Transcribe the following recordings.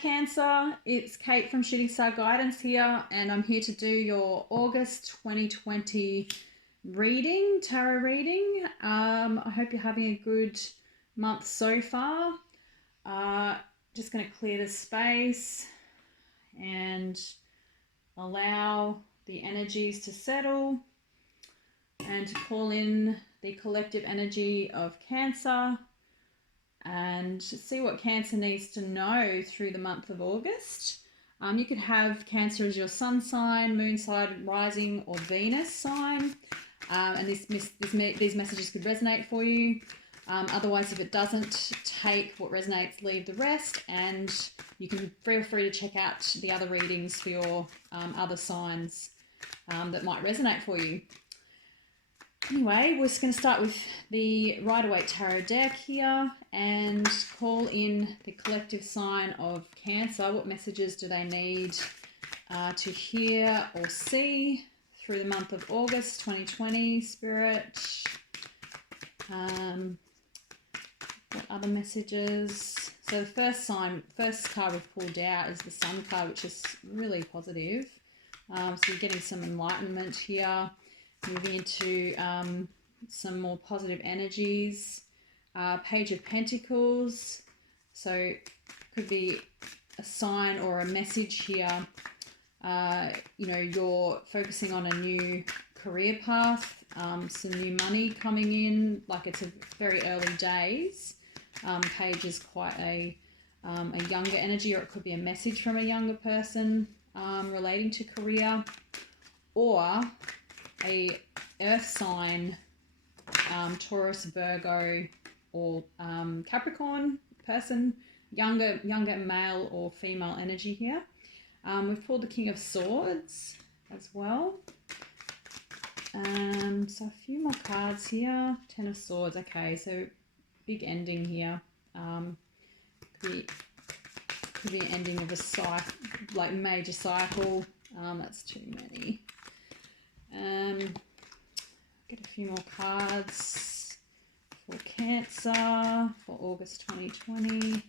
Cancer. It's Kate from Shooting Star Guidance here, and I'm here to do your August 2020 tarot reading. I hope you're having a good month so far. Just going to clear the space and allow the energies to settle and to call in the collective energy of Cancer and see what Cancer needs to know through the month of August. You could have Cancer as your sun sign, moon sign, rising, or Venus sign, and these messages could resonate for you. Otherwise, if it doesn't, take what resonates, leave the rest, and you can feel free to check out the other readings for your other signs that might resonate for you. Anyway, we're just going to start with the Rider-Waite Tarot deck here and call in the collective sign of Cancer. What messages do they need to hear or see through the month of August 2020, Spirit? What other messages? So the first card we've pulled out is the Sun card, which is really positive. So you're getting some enlightenment here. Moving into some more positive energies. Page of Pentacles. So could be a sign or a message here. You're focusing on a new career path, some new money coming in, like it's a very early days. Page is quite a younger energy, or it could be a message from a younger person relating to career, or a earth sign, Taurus, Virgo, or Capricorn person, younger male or female energy here. We've pulled the King of Swords as well. So a few more cards here. Ten of Swords. Okay, so big ending here. Could be an ending of a cycle, like major cycle. That's too many. Get a few more cards for Cancer for August 2020.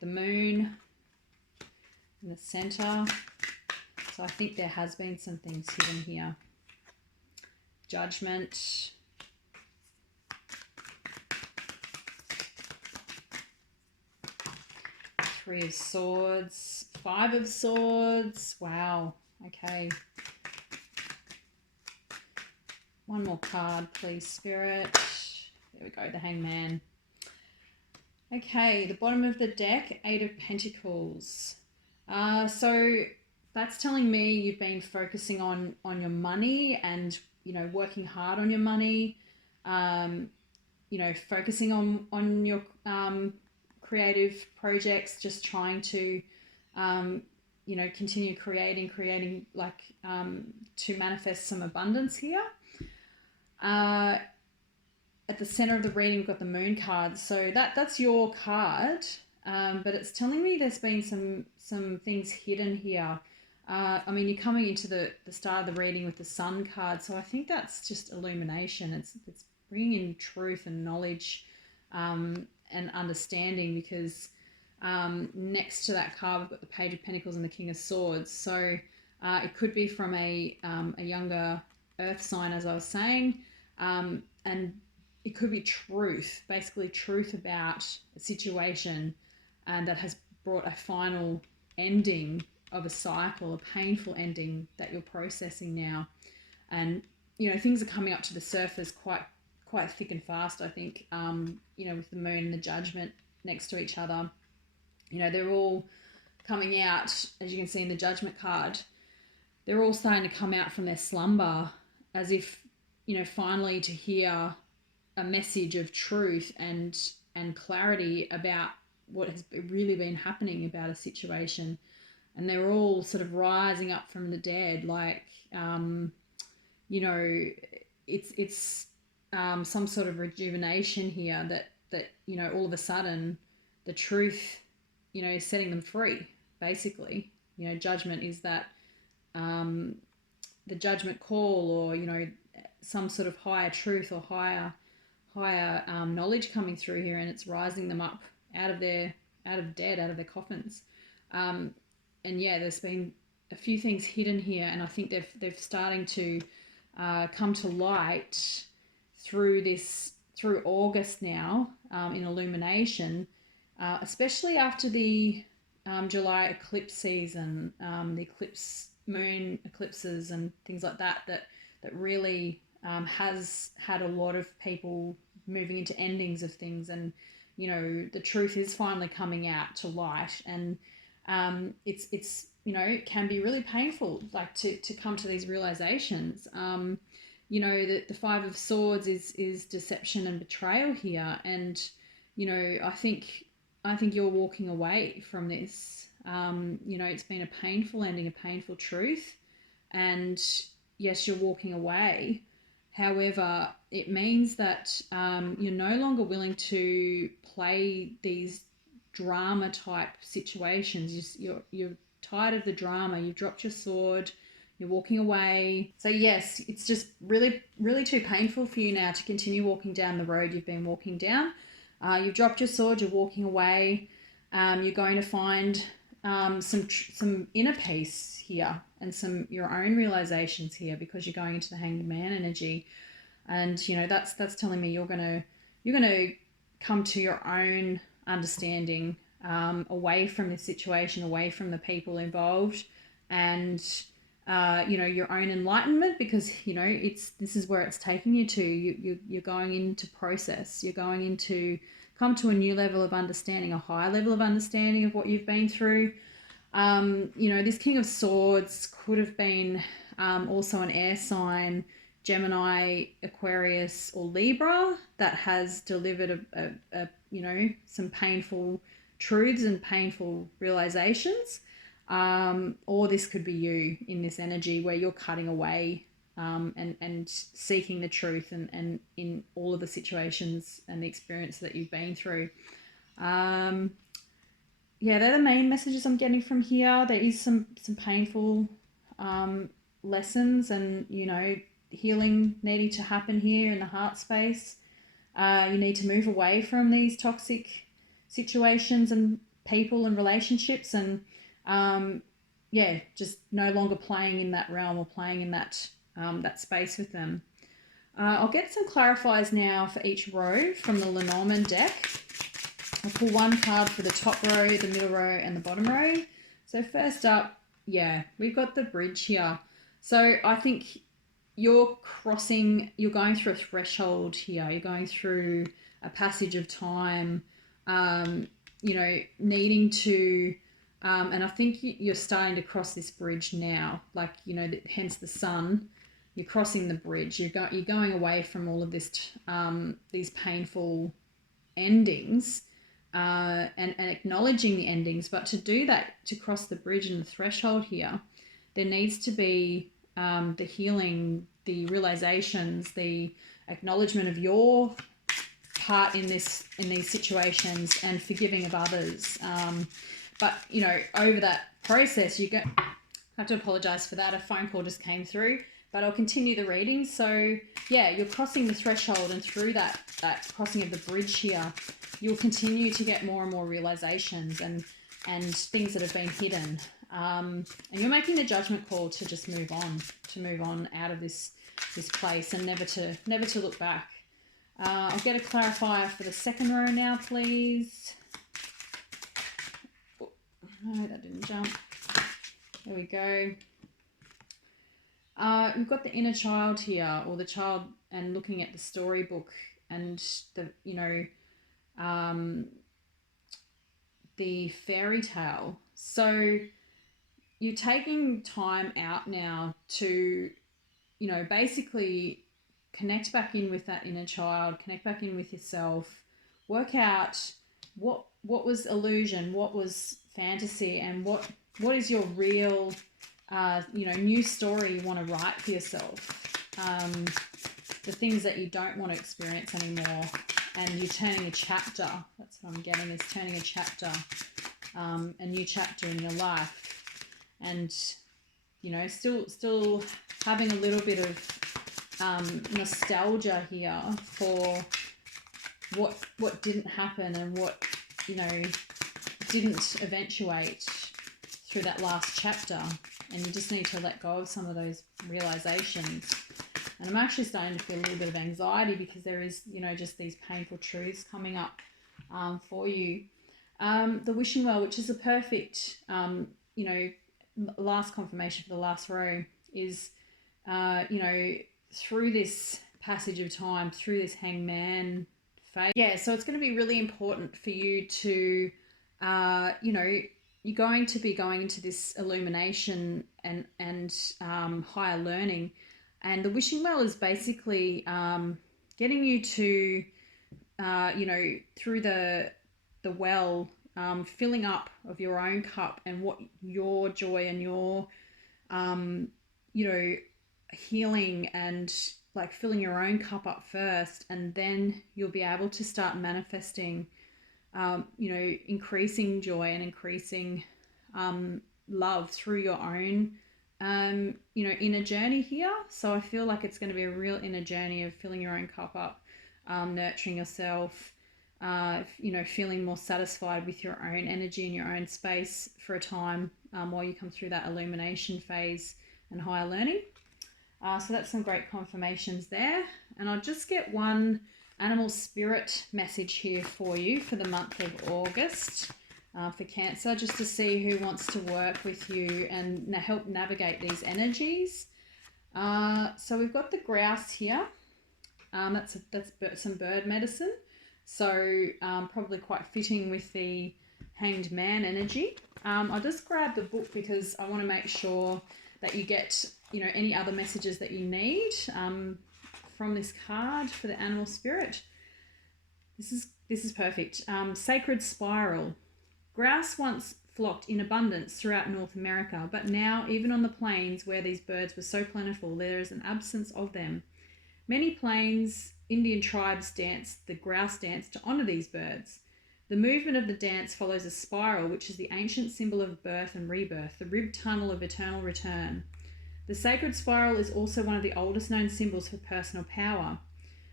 The Moon in the center. So I think there has been some things hidden here. Judgment. Three of Swords. Five of Swords. Wow. Okay. One more card, please, Spirit. There we go, the Hangman. Okay, the bottom of the deck, Eight of Pentacles. So that's telling me you've been focusing on your money and, working hard on your money. Focusing on your creative projects, just trying to continue creating like to manifest some abundance here. At the center of the reading, we've got the Moon card. So that's your card, but it's telling me there's been some things hidden here. You're coming into the start of the reading with the Sun card, so I think that's just illumination. It's bringing in truth and knowledge and understanding, because next to that card we've got the Page of Pentacles and the King of Swords. So it could be from a younger earth sign, as I was saying, and it could be truth, basically truth about a situation, and that has brought a final ending of a cycle, a painful ending that you're processing now. And things are coming up to the surface quite thick and fast, I think. With the Moon and the Judgment next to each other, they're all coming out, as you can see in the Judgment card. They're all starting to come out from their slumber, as if finally to hear a message of truth and clarity about what has really been happening about a situation. And they're all sort of rising up from the dead, like it's some sort of rejuvenation here, that all of a sudden the truth is setting them free, basically. Judgment is that the judgment call, or some sort of higher truth or higher higher knowledge coming through here, and it's rising them up out of their coffins. And yeah, there's been a few things hidden here, and I think they're starting to come to light through August now, in illumination, especially after the July eclipse season, the moon eclipses and things like that really has had a lot of people moving into endings of things, and the truth is finally coming out to light, and it's it can be really painful, like to come to these realizations. The Five of Swords is deception and betrayal here, and I think you're walking away from this. It's been a painful ending, a painful truth, and yes, you're walking away. However, it means that you're no longer willing to play these drama type situations. You're tired of the drama. You've dropped your sword. You're walking away. So yes, it's just really, really too painful for you now to continue walking down the road you've been walking down. You've dropped your sword. You're walking away. You're going to find some inner peace here, and your own realizations here, because you're going into the Hanged Man energy, and that's telling me you're gonna come to your own understanding, away from this situation, away from the people involved, and your own enlightenment, because this is where it's taking you to. You're going into process. You're going into come to a new level of understanding, a higher level of understanding of what you've been through. This King of Swords could have been also an air sign, Gemini, Aquarius, or Libra, that has delivered some painful truths and painful realizations. Or this could be you in this energy where you're cutting away and seeking the truth and in all of the situations and the experience that you've been through. They're the main messages I'm getting from here. There is some painful lessons and healing needing to happen here in the heart space. You need to move away from these toxic situations and people and relationships, and just no longer playing in that realm or playing in that space with them. I'll get some clarifiers now for each row from the Lenormand deck. I'll pull one card for the top row, the middle row, and the bottom row. So first up, we've got the bridge here. So I think you're going through a threshold here. You're going through a passage of time, needing to, and I think you're starting to cross this bridge now, hence the sun. You're crossing the bridge. You're going away from all of this, these painful endings, and acknowledging the endings. But to do that, to cross the bridge and the threshold here, there needs to be the healing, the realizations, the acknowledgement of your part in these situations, and forgiving of others. But over that process, I have to apologize for that. A phone call just came through, but I'll continue the reading. So you're crossing the threshold, and through that crossing of the bridge here, you'll continue to get more and more realizations and things that have been hidden. And you're making the judgment call to just move on out of this place, and never to look back. I'll get a clarifier for the second row now, please. Oh, no, that didn't jump. There we go. We've got the inner child here, or the child, and looking at the storybook and the fairy tale. So you're taking time out now to, basically connect back in with that inner child, connect back in with yourself, work out what was illusion, what was fantasy, and what is your real, new story you want to write for yourself. The things that you don't want to experience anymore, and you're turning a chapter. That's what I'm getting, is turning a chapter, a new chapter in your life. And still having a little bit of nostalgia here for what didn't happen and what, you know, didn't eventuate through that last chapter, and you just need to let go of some of those realizations. And I'm actually starting to feel a little bit of anxiety because there is, you know, just these painful truths coming up for you. The wishing well, which is a perfect, you know, last confirmation for the last row, is, you know, through this passage of time, through this hangman phase. Yeah, so it's going to be really important for you to, you know, you're going to be going into this illumination and higher learning. And the wishing well is basically getting you to, you know, through the well, filling up of your own cup and what your joy and your, you know, healing and like filling your own cup up first, and then you'll be able to start manifesting, you know, increasing joy and increasing love through your own, you know, inner journey here. So I feel like it's going to be a real inner journey of filling your own cup up, nurturing yourself, you know, feeling more satisfied with your own energy and your own space for a time while you come through that illumination phase and higher learning. So that's some great confirmations there. And I'll just get one animal spirit message here for you for the month of August for Cancer, just to see who wants to work with you and help navigate these energies. So we've got the grouse here. That's some bird medicine. So probably quite fitting with the hanged man energy. I'll just grab the book because I want to make sure that you get, you know, any other messages that you need from this card for the animal spirit. This is perfect. Sacred spiral. Grouse once flocked in abundance throughout North America, but now, even on the plains where these birds were so plentiful, there is an absence of them. Many plains Indian tribes dance the grouse dance to honor these birds. The movement of the dance follows a spiral, which is the ancient symbol of birth and rebirth, the ribbed tunnel of eternal return. The sacred spiral is also one of the oldest known symbols for personal power.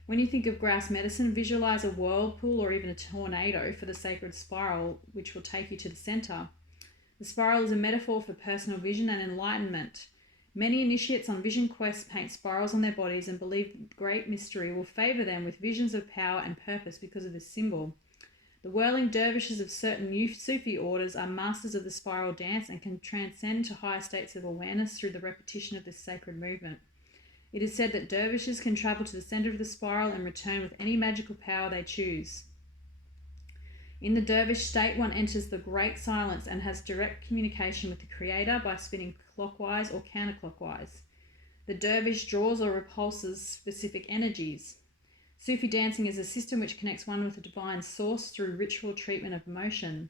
When you think of grouse medicine, visualize a whirlpool or even a tornado for the sacred spiral, which will take you to the center. The spiral is a metaphor for personal vision and enlightenment. Many initiates on vision quests paint spirals on their bodies and believe great mystery will favor them with visions of power and purpose because of this symbol. The whirling dervishes of certain Sufi orders are masters of the spiral dance and can transcend to higher states of awareness through the repetition of this sacred movement. It is said that dervishes can travel to the center of the spiral and return with any magical power they choose. In the dervish state, one enters the great silence and has direct communication with the Creator by spinning clockwise or counterclockwise. The dervish draws or repulses specific energies. Sufi dancing is a system which connects one with the divine source through ritual treatment of emotion.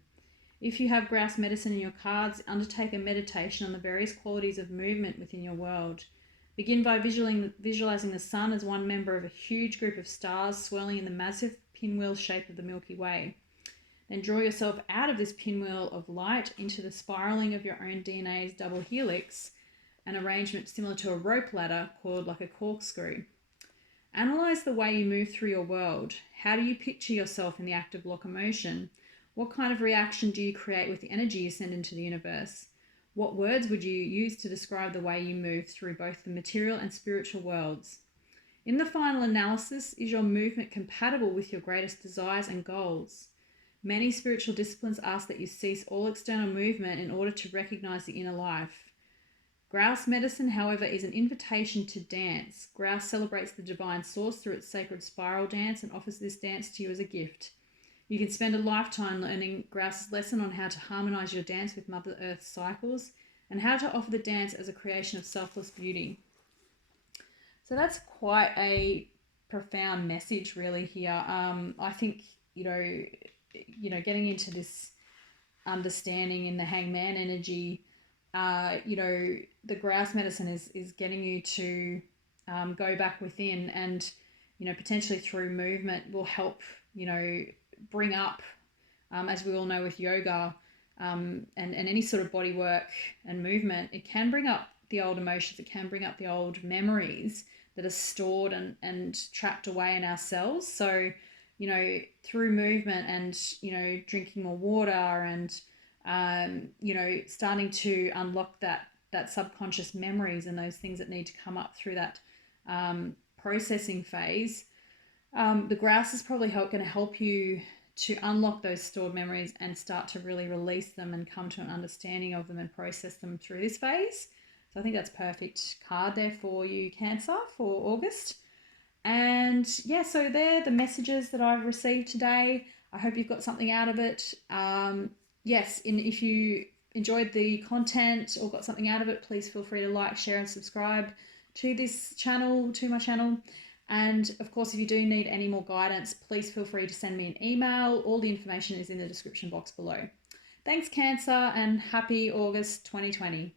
If you have grouse medicine in your cards, undertake a meditation on the various qualities of movement within your world. Begin by visualizing the sun as one member of a huge group of stars swirling in the massive pinwheel shape of the Milky Way. Then draw yourself out of this pinwheel of light into the spiraling of your own DNA's double helix, an arrangement similar to a rope ladder coiled like a corkscrew. Analyze the way you move through your world. How do you picture yourself in the act of locomotion? What kind of reaction do you create with the energy you send into the universe? What words would you use to describe the way you move through both the material and spiritual worlds? In the final analysis, is your movement compatible with your greatest desires and goals? Many spiritual disciplines ask that you cease all external movement in order to recognize the inner life. Grouse medicine, however, is an invitation to dance. Grouse celebrates the divine source through its sacred spiral dance and offers this dance to you as a gift. You can spend a lifetime learning Grouse's lesson on how to harmonize your dance with Mother Earth's cycles and how to offer the dance as a creation of selfless beauty. So that's quite a profound message really here. I think, you know, getting into this understanding in the hangman energy, you know, the grouse medicine is getting you to go back within, and, you know, potentially through movement will help, you know, bring up, as we all know with yoga and any sort of body work and movement, it can bring up the old emotions, it can bring up the old memories that are stored and trapped away in our cells. So, through movement and, drinking more water and, starting to unlock that subconscious memories and those things that need to come up through that processing phase. The grass is probably going to help you to unlock those stored memories and start to really release them and come to an understanding of them and process them through this phase. So I think that's perfect card there for you, Cancer, for August. And yeah, so they're the messages that I've received today. I hope you've got something out of it. Yes, and if you enjoyed the content or got something out of it, please feel free to like, share, and subscribe to this channel, to my channel. And of course, if you do need any more guidance, please feel free to send me an email. All the information is in the description box below. Thanks, Cancer, and happy August 2020.